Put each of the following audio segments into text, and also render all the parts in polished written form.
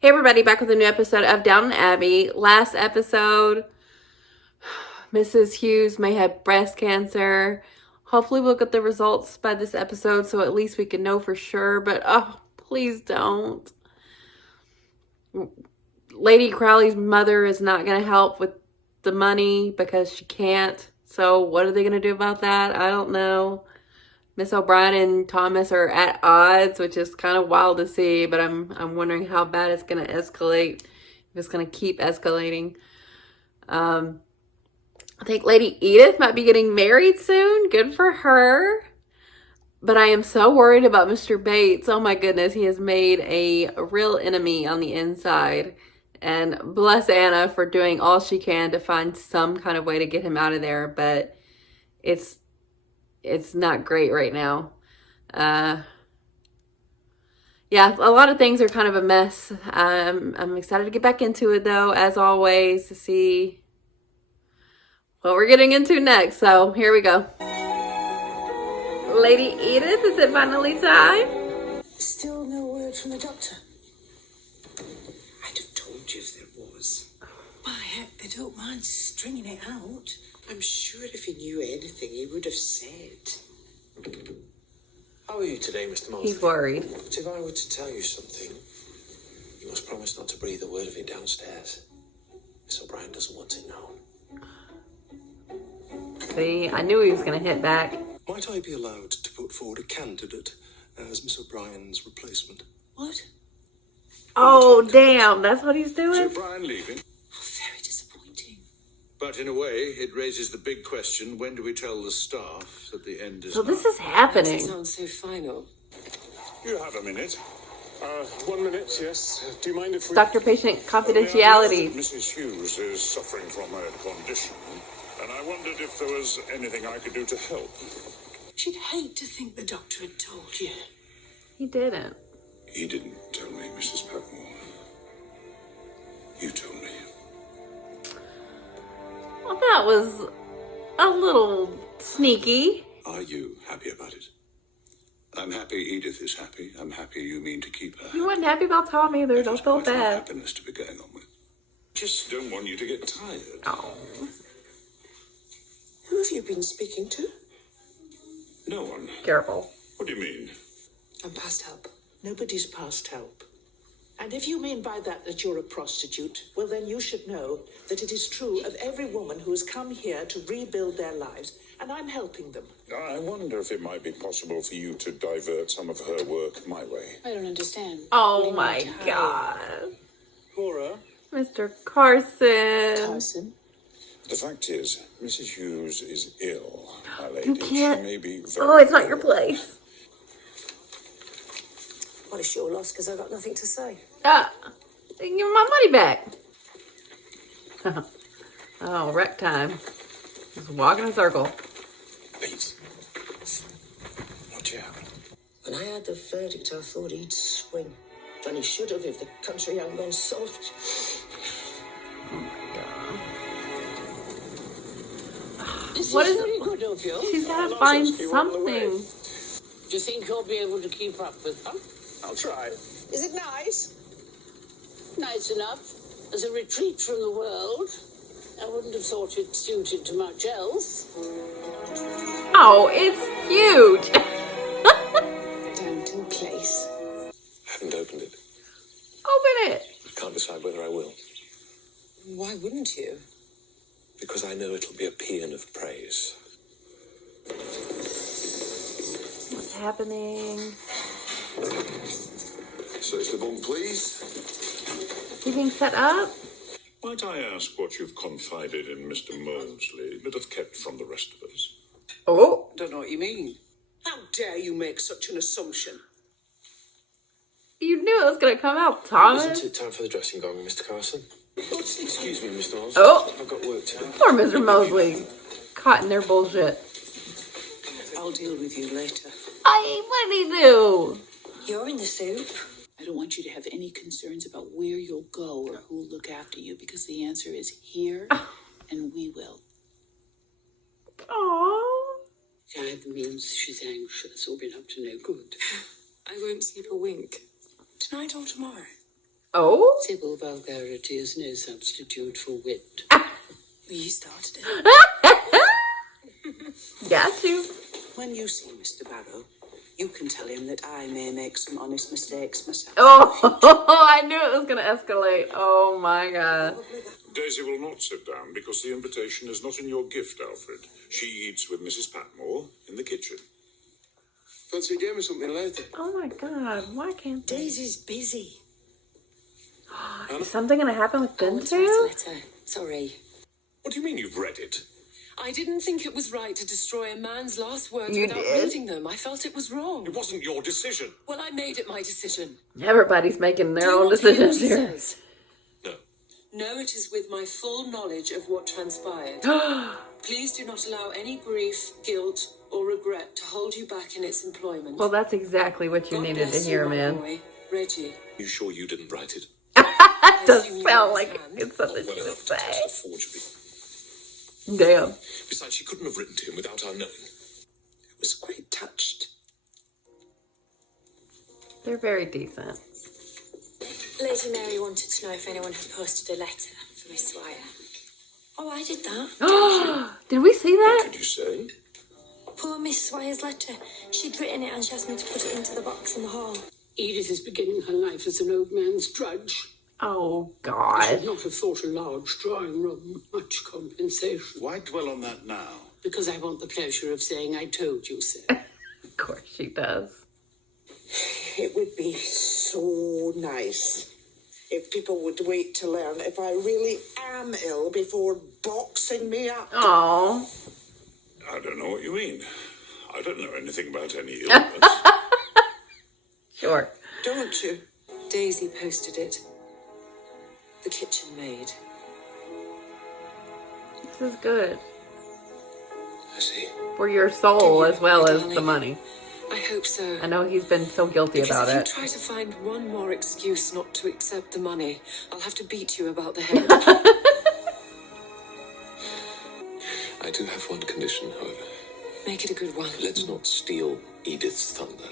Hey everybody, back with a new episode of Downton Abbey. Last episode, Mrs. Hughes may have breast cancer. Hopefully we'll get the results by this episode so at least we can know for sure, but oh, please don't. Lady Crowley's mother is not going to help with the money because she can't. So what are they going to do about that? I don't know. Miss O'Brien and Thomas are at odds, which is kind of wild to see, but I'm wondering how bad it's going to escalate, if it's going to keep escalating. I think Lady Edith might be getting married soon. Good for her. But I am so worried about Mr. Bates. Oh my goodness, he has made a real enemy on the inside. And bless Anna for doing all she can to find some kind of way to get him out of there, but it's not great right now. Yeah, a lot of things are kind of a mess. I'm excited to get back into it though, as always, to see what we're getting into next. So here we go. Lady Edith, is it finally time? Still no word from the doctor. I'd have told you if there was. Why, heck, they don't mind stringing it out. I'm sure if he knew anything, he would have said. How are you today, Mr. Mosley? He's worried. But if I were to tell you something, you must promise not to breathe a word of it downstairs. Miss O'Brien doesn't want it known. See, I knew he was going to hit back. Might I be allowed to put forward a candidate as Miss O'Brien's replacement? What? Oh, damn, that's what he's Is doing? O'Brien leaving? Oh, very disappointing. But in a way, it raises the big question, when do we tell the staff that the end is So this nigh? is happening. Sounds so final. You have a minute. 1 minute, yes. Do you mind if we... Doctor-patient confidentiality. Mrs. Hughes is suffering from a condition, and I wondered if there was anything I could do to help. She'd hate to think the doctor had told you. He didn't. He didn't tell me, Mrs. Patmore. You told me. Well, that was a little sneaky. Are you happy about it? I'm happy Edith is happy. I'm happy you mean to keep her. He wasn't happy about Tom either. It Don't is feel quite enough bad. happiness to be going on with. Just don't want you to get tired. Oh. Who have you been speaking to? No one. Careful. What do you mean? I'm past help. Nobody's past help. And if you mean by that you're a prostitute, well then you should know that it is true of every woman who has come here to rebuild their lives, and I'm helping them. I wonder if it might be possible for you to divert some of her work my way. I don't understand. Oh my God. Cora? Mr. Carson. Carson? The fact is, Mrs. Hughes is ill, my lady. You can't. She may be Oh, it's not your place. Well, it's your loss because I've got nothing to say. Give me my money back. Oh, wreck time. Just walk in a circle. Pete, watch out. When I had the verdict, I thought he'd swing. And he should have if the country hadn't gone soft. This What is very it? good of you. She's got to find something. Do you think you'll be able to keep up with them? I'll try. Is it nice? Nice enough. As a retreat from the world. I wouldn't have thought it suited to much else. Oh, it's huge. Downton Place. I haven't opened it. Open it. I can't decide whether I will. Why wouldn't you? Because I know it'll be a paean of praise. What's happening? Search the bomb, please. Is he being set up? Might I ask what you've confided in Mr. Mosley, but have kept from the rest of us? Oh. Don't know what you mean. How dare you make such an assumption? You knew it was going to come out, Thomas. Isn't it time for the dressing gown, Mr. Carson? Excuse me, Mr. Mosley. Oh. I've got work to do. Poor Mr. Mosley. Caught in their bullshit. I'll deal with you later. What did he do? You're in the soup. I don't want you to have any concerns about where you'll go or who'll look after you, because the answer is here, and we will. Aww. That means she's anxious or been up to no good. I won't sleep a wink. Tonight or tomorrow? Oh? Sybil, vulgarity is no substitute for wit. Well, you started it. Got you. When you see Mr. Barrow, you can tell him that I may make some honest mistakes myself. Oh, I knew it was going to escalate. Oh my God. Daisy will not sit down because the invitation is not in your gift, Alfred. She eats with Mrs. Patmore in the kitchen. Fancy a game or something later? Oh my God. Why can't they? Daisy's busy. Is something going to happen with I them want to write a two? letter. Sorry. What do you mean you've read it? I didn't think it was right to destroy a man's last words You without did? reading them. I felt it was wrong. It wasn't your decision. Well, I made it my decision. Everybody's making Do their you own want to hear what decisions he here. says? No. No, it is with my full knowledge of what transpired. Please do not allow any grief, guilt, or regret to hold you back in its employment. Well, that's exactly what you God needed to bless hear, you, my man. boy, Reggie. You sure you didn't write it? That does assume you sound like understand. it's something Well to enough to test the say. forgery. Damn. Besides, she couldn't have written to him without our knowing. I was quite touched. They're very decent. Lady Mary wanted to know if anyone had posted a letter for Miss Swire. Oh, I did that. Did we see What that? did you say? Poor Miss Swire's letter. She'd written it and she asked me to put it into the box in the hall. Edith is beginning her life as an old man's drudge. Oh, I God. should not have thought a large drawing room much compensation. Why dwell on that now? Because I want the pleasure of saying I told you so. Of course she does. It would be so nice if people would wait to learn if I really am ill before boxing me up. Oh. I don't know what you mean. I don't know anything about any illness. Sure. Don't you? Daisy posted it. The kitchen maid. This is good. I see. For your soul as well as the darling? money. I hope so. I know he's been so guilty Because about if you it. try to find one more excuse not to accept the money, I'll have to beat you about the head. I do have one condition, however. Make it a good one. Let's not steal Edith's thunder.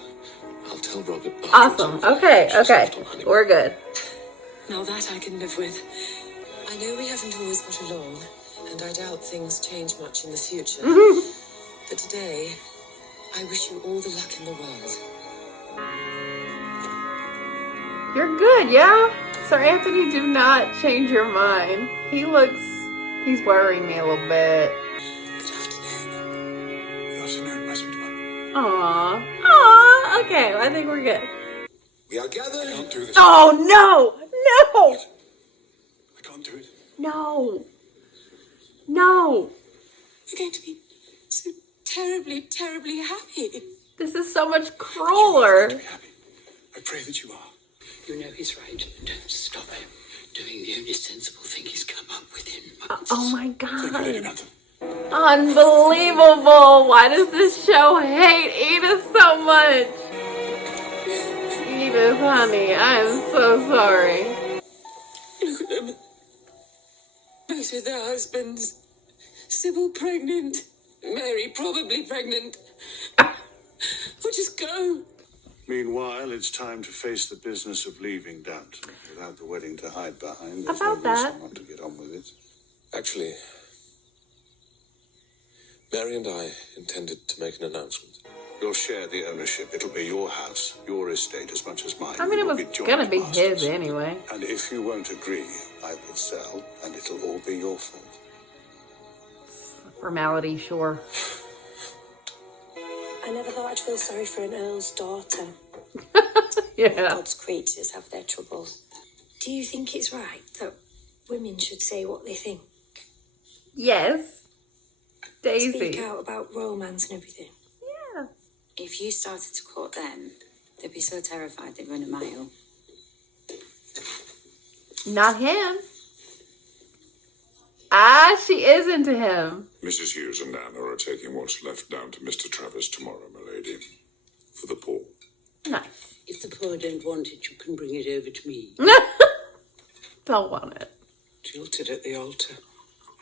I'll tell Robert. Awesome. Okay, okay. We're good. Now that I can live with. I know we haven't always got along, and I doubt things change much in the future. But today, I wish you all the luck in the world. You're good, yeah? Sir Anthony, do not change your mind. He's worrying me a little bit. Good afternoon. Good afternoon, my sweet one. Aww. Aww. Okay, I think we're good. We are gathered. I can't do this. Oh, no! No! I can't do it. No! No! We're going to be so terribly, terribly happy. This is so much crueler. To be happy. I pray that you are. You know he's right. Don't stop him doing the only sensible thing he's come up with in months. Oh my Thank you, Lady God. Grantham. Unbelievable. Why does this show hate Edith so much? Edith, honey, I am so sorry. Look at them. Both with their husbands. Sybil pregnant. Mary probably pregnant. We'll just go. Meanwhile, it's time to face the business of leaving Downton without the wedding to hide behind. There's About no reason that. not to get on with it. Actually, Mary and I intended to make an announcement. You'll share the ownership. It'll be your house, your estate as much as mine. I mean, We it will was be joint gonna be masters. his anyway. And if you won't agree, I will sell, and it'll all be your fault. Formality, sure. I never thought I'd feel sorry for an earl's daughter. Yeah. God's creatures have their troubles. Do you think it's right that women should say what they think? Yes. Speak Daisy. out about romance and everything? Yeah. If you started to court them, they'd be so terrified they'd run a mile. Not him. Ah, she is into him. Mrs. Hughes and Anna are taking what's left down to Mr. Travers tomorrow, my lady. For the poor. Nice. If the poor don't want it, you can bring it over to me. Don't want it. Jilted at the altar.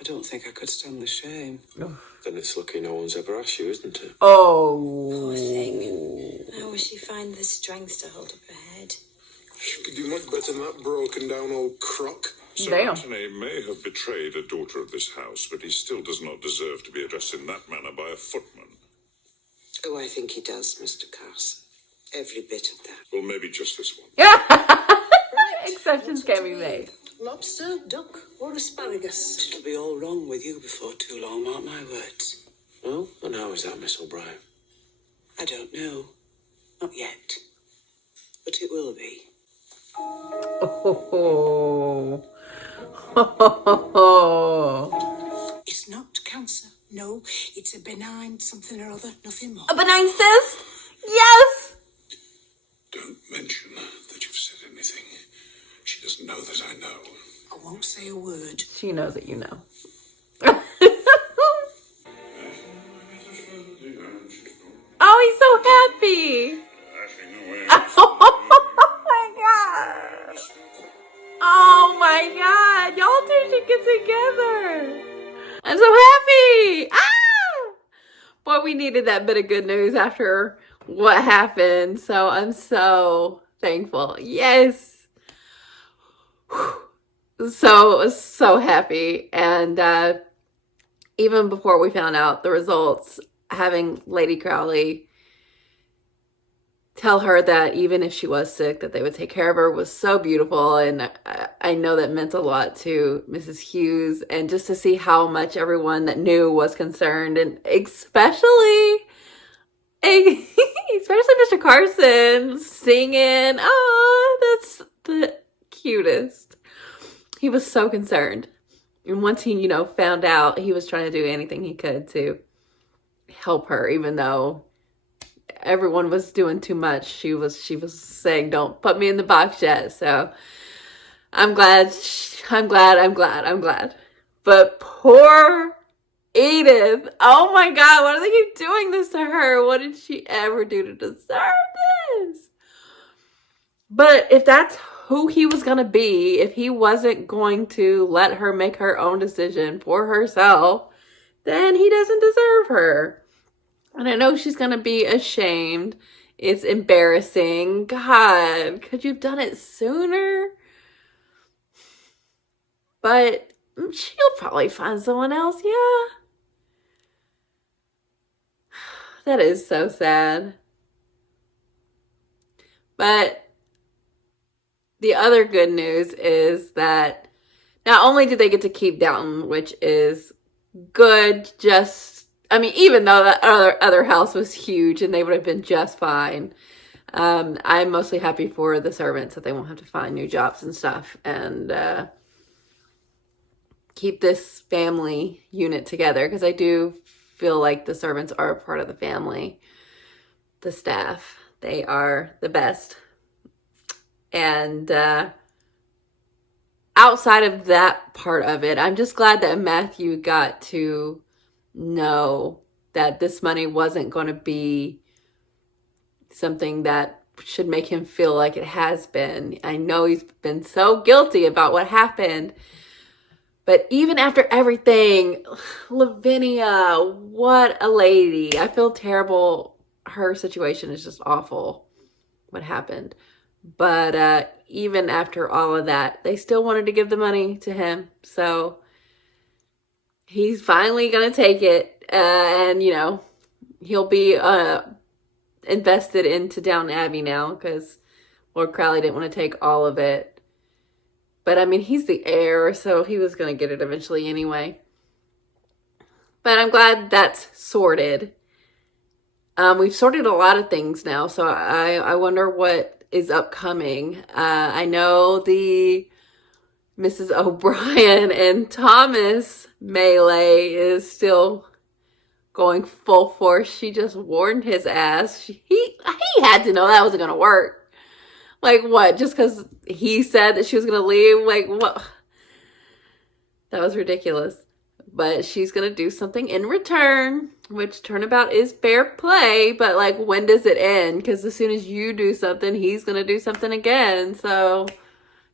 I don't think I could stand the shame. Then it's lucky no one's ever asked you, isn't it? Oh. Poor thing. How will she find the strength to hold up her head? She could do much better than that broken down old crock. Damn. Sir Anthony may have betrayed a daughter of this house, but he still does not deserve to be addressed in that manner by a footman. Oh, I think he does, Mr. Carson. Every bit of that. Well, maybe just this one. Exceptions can be made. Lobster, duck, or asparagus? It'll be all wrong with you before too long, mark my words. Well, and how is that, Miss O'Brien? I don't know. Not yet. But it will be. It's not cancer. No, it's a benign something or other, nothing more. A benign cyst? Yes! Don't mention that you've said anything. She doesn't know that I know. I won't say a word. She knows that you know. Oh, he's so happy! Oh my god! Oh my god! Y'all two should get together! I'm so happy! Ah! Boy, we needed that bit of good news after what happened. So I'm so thankful. Yes! So happy. And even before we found out the results, having Lady Crowley tell her that even if she was sick, that they would take care of her was so beautiful. And I know that meant a lot to Mrs. Hughes. And just to see how much everyone that knew was concerned, and especially Mr. Carson singing. Oh, that's the cutest. He was so concerned. And once he, found out, he was trying to do anything he could to help her, even though everyone was doing too much. She was saying, "Don't put me in the box yet." So I'm glad. But poor Edith. Oh my God, why do they keep doing this to her? What did she ever do to deserve this? But if that's who he was going to be, if he wasn't going to let her make her own decision for herself, then he doesn't deserve her. And I know she's going to be ashamed. It's embarrassing. God, could you have done it sooner? But she'll probably find someone else, yeah. That is so sad. But the other good news is that not only do they get to keep Downton, which is good, even though that other house was huge and they would have been just fine. I'm mostly happy for the servants that they won't have to find new jobs and stuff, and keep this family unit together, because I do feel like the servants are a part of the family. The staff, they are the best. And outside of that part of it, I'm just glad that Matthew got to know that this money wasn't going to be something that should make him feel like it has been. I know he's been so guilty about what happened. But even after everything, Lavinia, what a lady. I feel terrible. Her situation is just awful, what happened. But even after all of that, they still wanted to give the money to him. So he's finally going to take it. And, he'll be invested into Downton Abbey now, because Lord Crowley didn't want to take all of it. But, he's the heir, so he was going to get it eventually anyway. But I'm glad that's sorted. We've sorted a lot of things now, so I wonder what is upcoming. I know the Mrs. O'Brien and Thomas melee is still going full force. She just warned his ass. He had to know that wasn't going to work. Like, what? Just because he said that she was going to leave? Like, what? That was ridiculous. But she's going to do something in return, which turnabout is fair play. But, like, when does it end? Because as soon as you do something, he's going to do something again. So,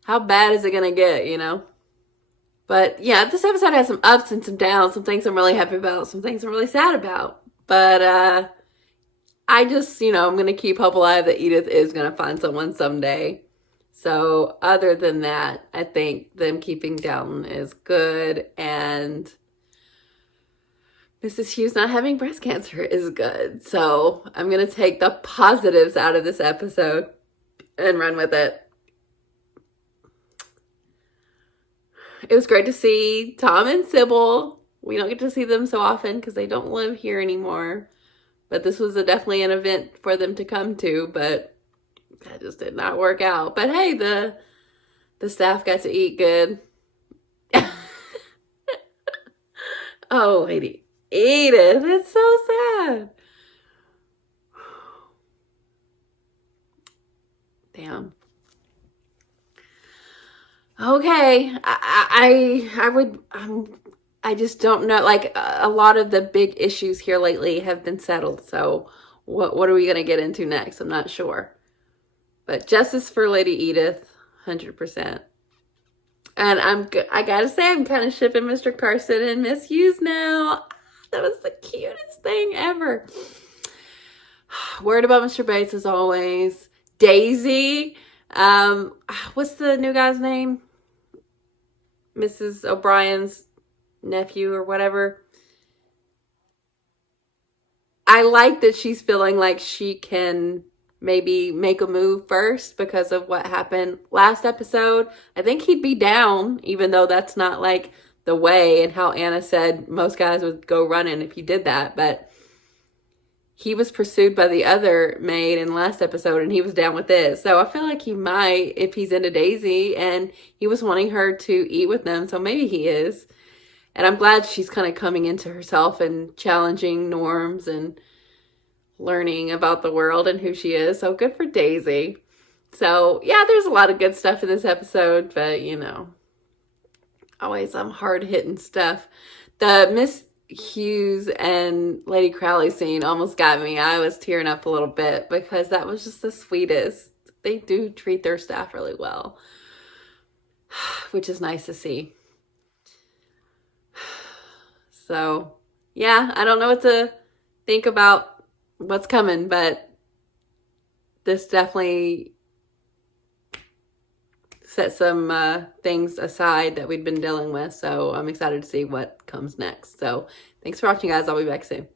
how bad is it going to get, But, yeah, this episode has some ups and some downs. Some things I'm really happy about. Some things I'm really sad about. But, I just, I'm going to keep hope alive that Edith is going to find someone someday. So other than that, I think them keeping Downton is good, and Mrs. Hughes not having breast cancer is good. So I'm going to take the positives out of this episode and run with it. It was great to see Tom and Sybil. We don't get to see them so often because they don't live here anymore. But this was definitely an event for them to come to, but that just did not work out. But hey, the staff got to eat good. Oh, Lady Edith, it's so sad. Damn. Okay, I just don't know. Like, a lot of the big issues here lately have been settled. So what are we gonna get into next? I'm not sure. But justice for Lady Edith, 100%. And I gotta say, I'm kind of shipping Mr. Carson and Miss Hughes now. That was the cutest thing ever. Worried about Mr. Bates as always. Daisy. What's the new guy's name? Mrs. O'Brien's nephew or whatever. I like that she's feeling like she can maybe make a move first because of what happened last episode. I think he'd be down, even though that's not like the way, and how Anna said most guys would go running if you did that. But he was pursued by the other maid in last episode, and he was down with this. So I feel like he might, if he's into Daisy, and he was wanting her to eat with them. So maybe he is. And I'm glad she's kind of coming into herself and challenging norms and learning about the world and who she is. So good for Daisy. So yeah, there's a lot of good stuff in this episode, but you know, always some hard-hitting stuff. The Miss Hughes and Lady Crowley scene almost got me. I was tearing up a little bit because that was just the sweetest. They do treat their staff really well, which is nice to see. So yeah, I don't know what to think about what's coming, but this definitely set some things aside that we'd been dealing with. So I'm excited to see what comes next. So thanks for watching, guys. I'll be back soon.